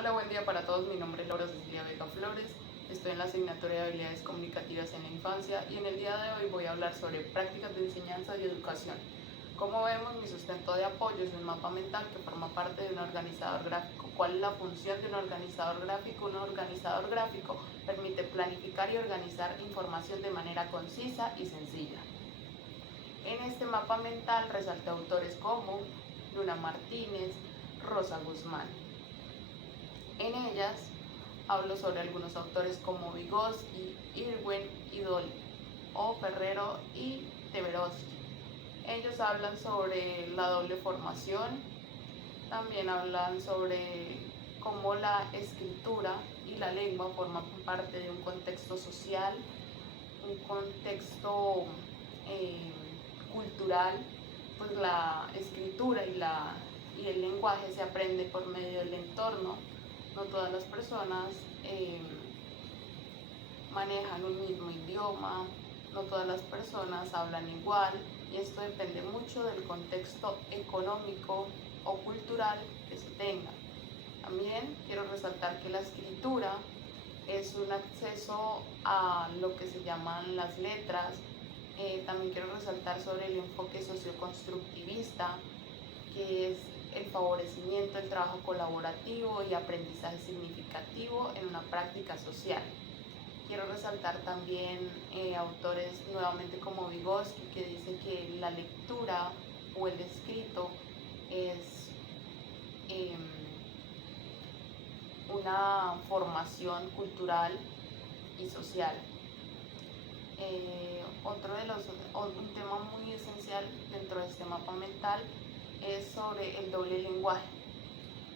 Hola, buen día para todos. Mi nombre es Laura Cecilia Vega Flores. Estoy en la asignatura de habilidades comunicativas en la infancia y en el día de hoy voy a hablar sobre prácticas de enseñanza y educación. Como vemos, mi sustento de apoyo es un mapa mental que forma parte de un organizador gráfico. ¿Cuál es la función de un organizador gráfico? Un organizador gráfico permite planificar y organizar información de manera concisa y sencilla. En este mapa mental resalta autores como Luna Martínez, Rosa Guzmán. En ellas hablo sobre algunos autores como Vygotsky, Irwin y Dolly, o Ferrero y Teberovsky. Ellos hablan sobre la doble formación, también hablan sobre cómo la escritura y la lengua forman parte de un contexto social, un contexto eh, cultural, pues la escritura y el lenguaje se aprende por medio del entorno. No todas las personas manejan un mismo idioma, no todas las personas hablan igual y esto depende mucho del contexto económico o cultural que se tenga. También quiero resaltar que la escritura es un acceso a lo que se llaman las letras. También quiero resaltar sobre el enfoque socioconstructivista, que es el favorecimiento del trabajo colaborativo y aprendizaje significativo en una práctica social. Quiero resaltar también autores nuevamente como Vygotsky, que dice que la lectura o el escrito es eh, una formación cultural y social. Un tema muy esencial dentro de este mapa mental es sobre el doble lenguaje.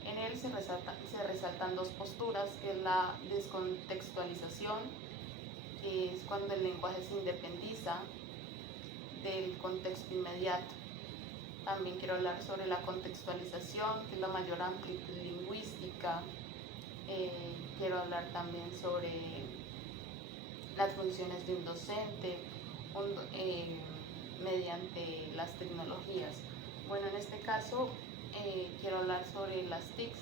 En él se resaltan dos posturas, que es la descontextualización, que es cuando el lenguaje se independiza del contexto inmediato. También quiero hablar sobre la contextualización, que es la mayor amplitud lingüística. Quiero hablar también sobre las funciones de un docente mediante las tecnologías. Bueno, en este caso quiero hablar sobre las TICs.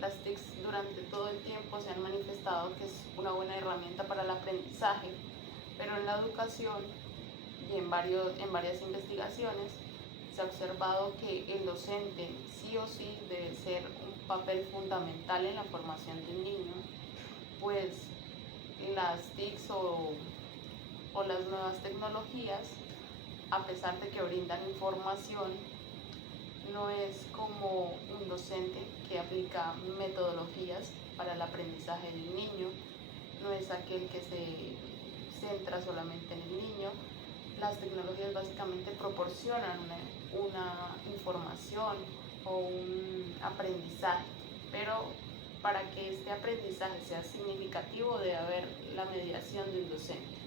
Las TICs durante todo el tiempo se han manifestado que es una buena herramienta para el aprendizaje, pero en la educación y en varias investigaciones se ha observado que el docente sí o sí debe ser un papel fundamental en la formación de un niño, pues las TICs o las nuevas tecnologías, a pesar de que brindan información, no es como un docente que aplica metodologías para el aprendizaje del niño, no es aquel que se centra solamente en el niño. Las tecnologías básicamente proporcionan una información o un aprendizaje, pero para que este aprendizaje sea significativo debe haber la mediación de un docente.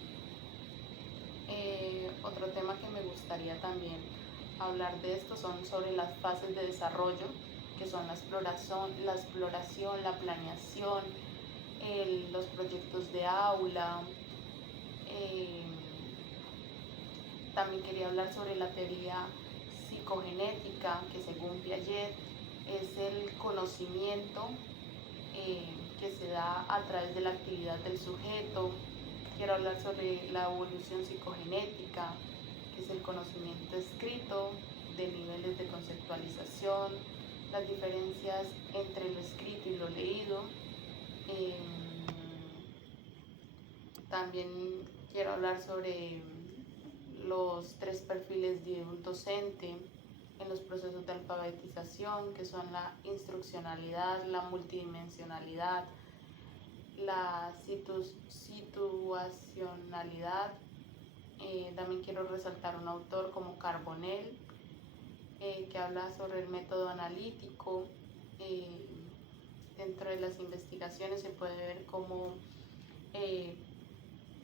Otro tema que me gustaría también hablar de esto son sobre las fases de desarrollo, que son la exploración, la planeación, los proyectos de aula. Eh, También quería hablar sobre la teoría psicogenética, que según Piaget es el conocimiento que se da a través de la actividad del sujeto. Quiero hablar sobre la evolución psicogenética, que es el conocimiento escrito de niveles de conceptualización, las diferencias entre lo escrito y lo leído. También quiero hablar sobre los tres perfiles de un docente en los procesos de alfabetización, que son la instruccionalidad, la multidimensionalidad, la situacionalidad. También quiero resaltar un autor como Carbonell, que habla sobre el método analítico. Dentro de las investigaciones se puede ver cómo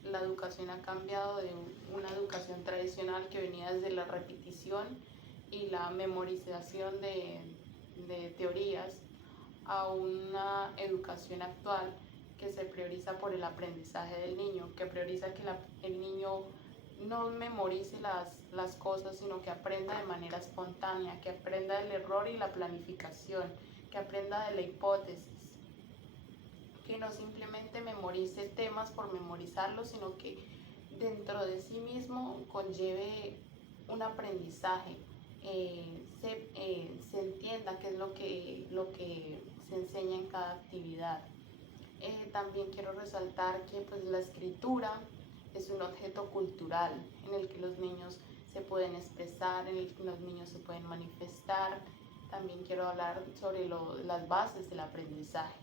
la educación ha cambiado de una educación tradicional que venía desde la repetición y la memorización de teorías a una educación actual que se prioriza por el aprendizaje del niño, que prioriza que el niño no memorice las cosas, sino que aprenda de manera espontánea, que aprenda del error y la planificación, que aprenda de la hipótesis. que no simplemente memorice temas por memorizarlos, sino que dentro de sí mismo conlleve un aprendizaje, se entienda qué es lo que se enseña en cada actividad. También quiero resaltar que pues, la escritura es un objeto cultural en el que los niños se pueden expresar, en el que los niños se pueden manifestar. También quiero hablar sobre las bases del aprendizaje.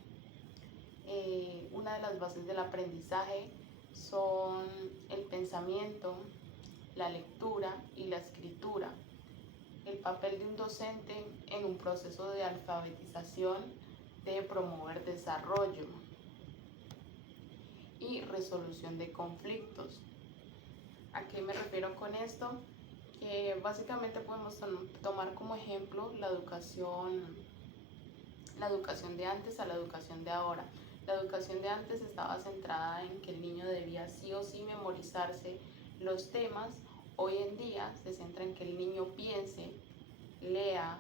Una de las bases del aprendizaje son el pensamiento, la lectura y la escritura. El papel de un docente en un proceso de alfabetización debe promover desarrollo y resolución de conflictos. ¿A qué me refiero con esto? Que básicamente podemos tomar como ejemplo la educación de antes a la educación de ahora. La educación de antes estaba centrada en que el niño debía sí o sí memorizarse los temas. Hoy en día se centra en que el niño piense, lea,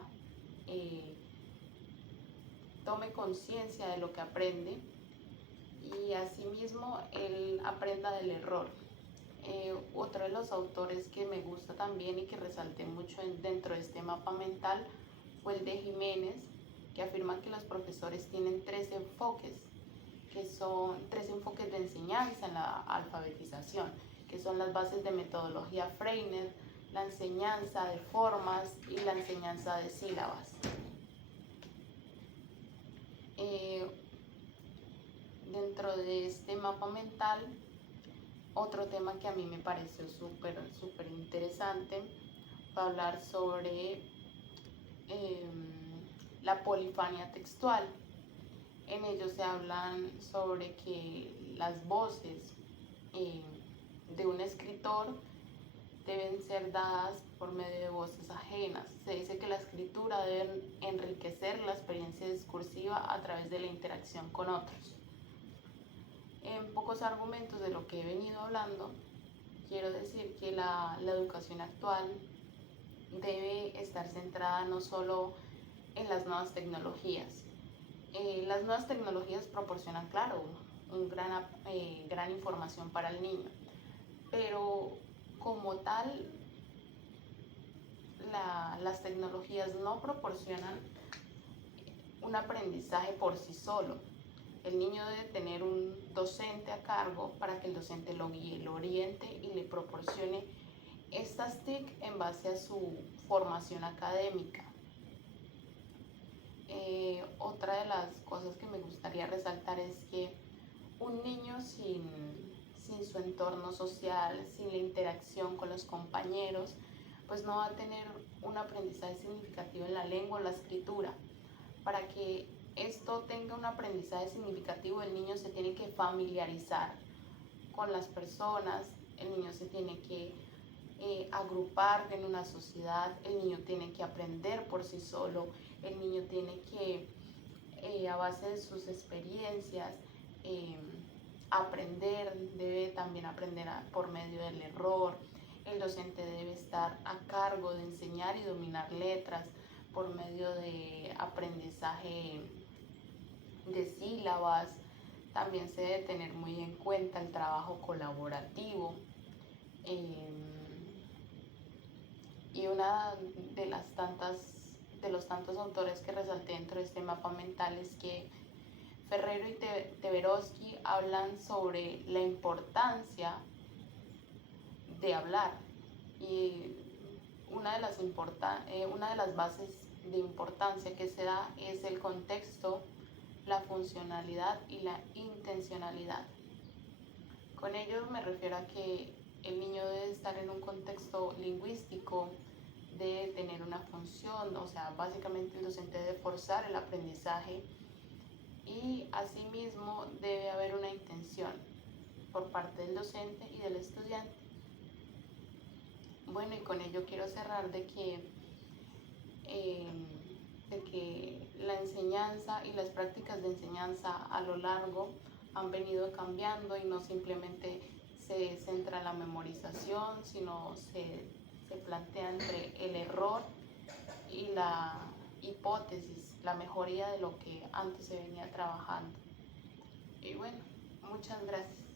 tome conciencia de lo que aprende y asimismo él aprenda del error. Otro de los autores que me gusta también y que resalté mucho dentro de este mapa mental fue el de Jiménez, que afirma que los profesores tienen tres enfoques de enseñanza en la alfabetización, que son las bases de metodología Freiner, la enseñanza de formas y la enseñanza de sílabas. Dentro de este mapa mental, otro tema que a mí me pareció súper interesante fue hablar sobre la polifania textual. En ellos se hablan sobre que las voces de un escritor deben ser dadas por medio de voces ajenas. Se dice que la escritura debe enriquecer la experiencia discursiva a través de la interacción con otros. En pocos argumentos de lo que he venido hablando, quiero decir que la educación actual debe estar centrada no solo en las nuevas tecnologías. Las nuevas tecnologías proporcionan, claro, gran información para el niño, pero como tal, las tecnologías no proporcionan un aprendizaje por sí solo. El niño debe tener un docente a cargo para que el docente lo guíe, lo oriente y le proporcione estas TIC en base a su formación académica. Otra de las cosas que me gustaría resaltar es que un niño sin su entorno social, sin la interacción con los compañeros, pues no va a tener un aprendizaje significativo en la lengua o la escritura. Para que esto tenga un aprendizaje significativo, el niño se tiene que familiarizar con las personas, el niño se tiene que agrupar en una sociedad, el niño tiene que aprender por sí solo, el niño tiene que, a base de sus experiencias, aprender, debe también aprender por medio del error. El docente debe estar a cargo de enseñar y dominar letras por medio de aprendizaje de sílabas. También se debe tener muy en cuenta el trabajo colaborativo. Y una de los tantos autores que resalté dentro de este mapa mental es que Ferrero y Tversky hablan sobre la importancia de hablar, y una de las bases de importancia que se da es el contexto, la funcionalidad y la intencionalidad. Con ello me refiero a que el niño debe estar en un contexto lingüístico, debe tener una función, o sea, básicamente el docente debe forzar el aprendizaje y asimismo debe haber una intención por parte del docente y del estudiante. Bueno, y con ello quiero cerrar de que la enseñanza y las prácticas de enseñanza a lo largo han venido cambiando y no simplemente se centra en la memorización, sino se plantea entre el error y la hipótesis, la mejoría de lo que antes se venía trabajando. Y bueno, muchas gracias.